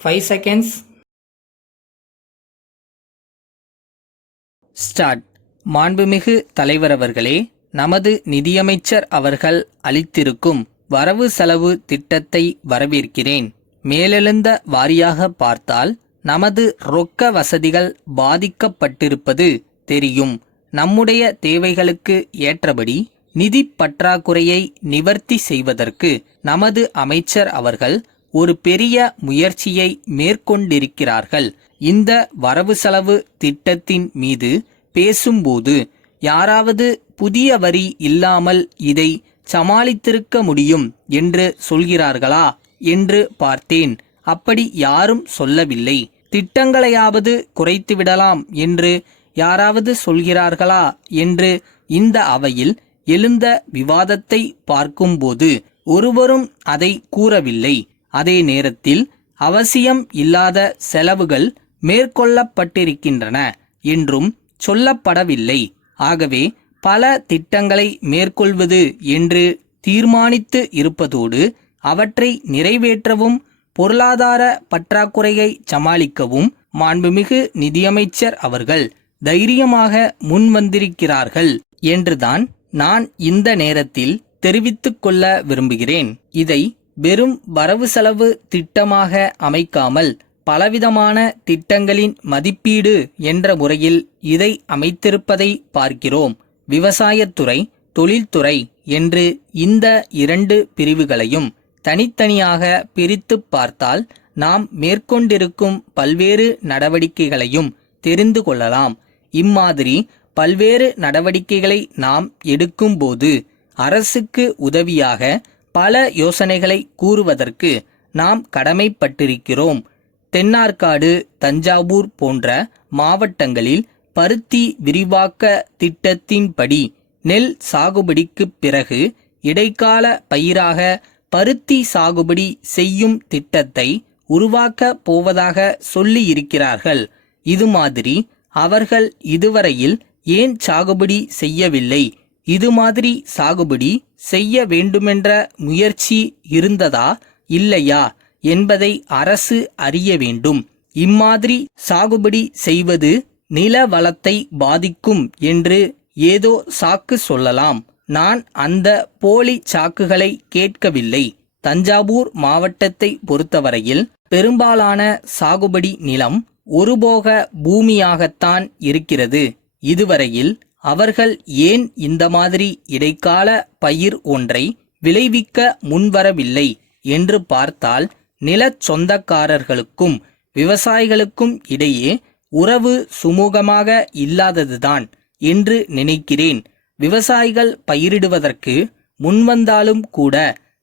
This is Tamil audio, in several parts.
5 seconds. ஸ்டார்ட். மாண்புமிகு தலைவர் அவர்களே, நமது நிதியமைச்சர் அவர்கள் அளித்திருக்கும் வரவு செலவு திட்டத்தை வரவேற்கிறேன். மேலெழுந்த வாரியாக பார்த்தால் நமது ரொக்க வசதிகள் பாதிக்கப்பட்டிருப்பது தெரியும். நம்முடைய தேவைகளுக்கு ஏற்றபடி நிதி பற்றாக்குறையை நிவர்த்தி செய்வதற்கு நமது அமைச்சர் அவர்கள் ஒரு பெரிய முயற்சியை மேற்கொண்டிருக்கிறார்கள். இந்த வரவு செலவு திட்டத்தின் மீது பேசும்போது யாராவது புதிய வரி இல்லாமல் இதை சமாளித்திருக்க முடியும் என்று சொல்கிறார்களா என்று பார்த்தேன். அப்படி யாரும் சொல்லவில்லை. திட்டங்களையாவது குறைத்துவிடலாம் என்று யாராவது சொல்கிறார்களா என்று இந்த அவையில் எழுந்த விவாதத்தை பார்க்கும்போது ஒருவரும் அதை கூறவில்லை. அதே நேரத்தில் அவசியம் இல்லாத செலவுகள் மேற்கொள்ளப்பட்டிருக்கின்றன என்றும் சொல்லப்படவில்லை. ஆகவே பல திட்டங்களை மேற்கொள்வது என்று தீர்மானித்து இருப்பதோடு அவற்றை நிறைவேற்றவும் பொருளாதார பற்றாக்குறையை சமாளிக்கவும் மாண்புமிகு நிதியமைச்சர் அவர்கள் தைரியமாக முன்வந்திருக்கிறார்கள் என்றுதான் நான் இந்த நேரத்தில் தெரிவித்துக் கொள்ள விரும்புகிறேன். இதை வெறும் வரவு செலவு திட்டமாக அமைக்காமல் பலவிதமான திட்டங்களின் மதிப்பீடு என்ற முறையில் இதை அமைத்திருப்பதை பார்க்கிறோம். விவசாயத்துறை, தொழில்துறை என்று இந்த இரண்டு பிரிவுகளையும் தனித்தனியாக பிரித்து பார்த்தால் நாம் மேற்கொண்டிருக்கும் பல்வேறு நடவடிக்கைகளையும் தெரிந்து கொள்ளலாம். இம்மாதிரி பல்வேறு நடவடிக்கைகளை நாம் எடுக்கும்போது அரசுக்கு உதவியாக பல யோசனைகளை கூறுவதற்கு நாம் கடமைப்பட்டிருக்கிறோம். தென்னார்காடு, தஞ்சாவூர் போன்ற மாவட்டங்களில் பருத்தி விரிவாக்க திட்டத்தின்படி நெல் சாகுபடிக்கு பிறகு இடைக்கால பயிராக பருத்தி சாகுபடி செய்யும் திட்டத்தை உருவாக்க போவதாக சொல்லியிருக்கிறார்கள். இது மாதிரி அவர்கள் இதுவரையில் ஏன் சாகுபடி செய்யவில்லை? இது மாதிரி சாகுபடி செய்ய வேண்டுமென்ற முயற்சி இருந்ததா இல்லையா என்பதை அரசு அறிய வேண்டும். இம்மாதிரி சாகுபடி செய்வது நில வளத்தை பாதிக்கும் என்று ஏதோ சாக்கு சொல்லலாம். நான் அந்த போலி சாக்குகளை கேட்கவில்லை. தஞ்சாவூர் மாவட்டத்தை பொறுத்தவரையில் பெரும்பாலான சாகுபடி நிலம் ஒருபோக பூமியாகத்தான் இருக்கிறது. இதுவரையில் அவர்கள் ஏன் இந்த மாதிரி இடைக்கால பயிர் ஒன்றை விளைவிக்க முன்வரவில்லை என்று பார்த்தால் நிலச் சொந்தக்காரர்களுக்கும் விவசாயிகளுக்கும் இடையே உறவு சுமூகமாக இல்லாததுதான் என்று நினைக்கிறேன். விவசாயிகள் பயிரிடுவதற்கு முன்வந்தாலும் கூட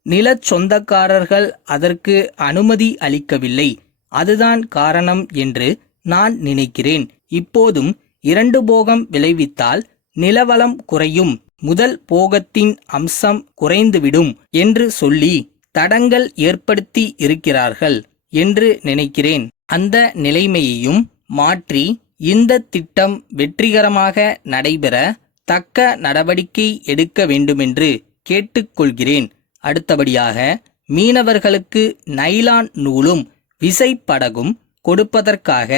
நிலச் சொந்தக்காரர்கள் அதற்கு அனுமதி அளிக்கவில்லை. அதுதான் காரணம் என்று நான் நினைக்கிறேன். இப்போதும் 2 போகம் விளைவித்தால் நிலவளம் குறையும், முதல் போகத்தின் அம்சம் குறைந்துவிடும் என்று சொல்லி தடங்கல் ஏற்படுத்தி இருக்கிறார்கள் என்று நினைக்கிறேன். அந்த நிலைமையையும் மாற்றி இந்த திட்டம் வெற்றிகரமாக நடைபெற தக்க நடவடிக்கை எடுக்க வேண்டுமென்று கேட்டுக்கொள்கிறேன். அடுத்தபடியாக மீனவர்களுக்கு நைலான் நூலும் விசைப்படகும் கொடுப்பதற்காக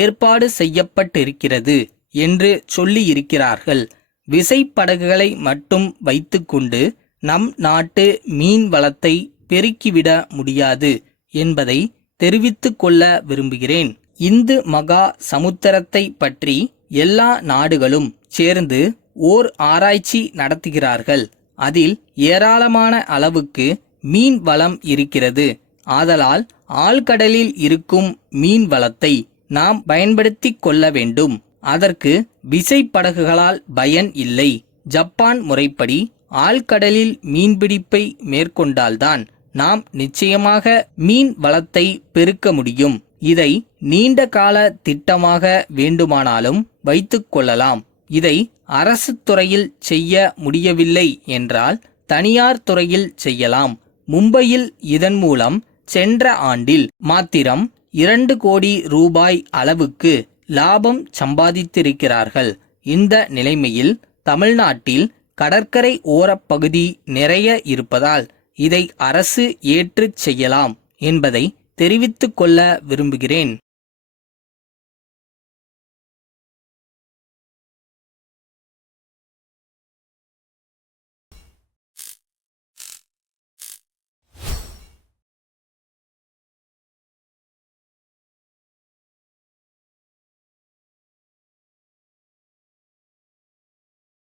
ஏற்பாடு செய்யப்பட்டிருக்கிறது என்று சொல்லியிருக்கிறார்கள். விசைப்படகுகளை மட்டும் வைத்துக்கொண்டு நம் நாட்டு மீன் வளத்தை பெருக்கிவிட முடியாது என்பதை தெரிவித்துக் கொள்ள விரும்புகிறேன். இந்து மகா சமுத்திரத்தை பற்றி எல்லா நாடுகளும் சேர்ந்து ஓர் ஆராய்ச்சி நடத்துகிறார்கள். அதில் ஏராளமான அளவுக்கு மீன் வளம் இருக்கிறது. ஆதலால் ஆழ்கடலில் இருக்கும் மீன் வளத்தை நாம் பயன்படுத்திக் கொள்ள வேண்டும். அதற்கு விசைப்படகுகளால் பயன் இல்லை. ஜப்பான் முறைப்படி ஆழ்கடலில் மீன்பிடிப்பை மேற்கொண்டால்தான் நாம் நிச்சயமாக மீன் வளத்தை பெருக்க முடியும். இதை நீண்ட கால திட்டமாக வேண்டுமானாலும் வைத்துக் கொள்ளலாம். இதை அரசு துறையில் செய்ய முடியவில்லை என்றால் தனியார் துறையில் செய்யலாம். மும்பையில் இதன் மூலம் சென்ற ஆண்டில் மாத்திரம் 2 கோடி ரூபாய் அளவுக்கு லாபம் சம்பாதித்திருக்கிறார்கள். இந்த நிலைமையில் தமிழ்நாட்டில் கடற்கரை ஓரப்பகுதி நிறைய இருப்பதால் இதை அரசு ஏற்றுச் செய்யலாம் என்பதை தெரிவித்துக் கொள்ள விரும்புகிறேன்.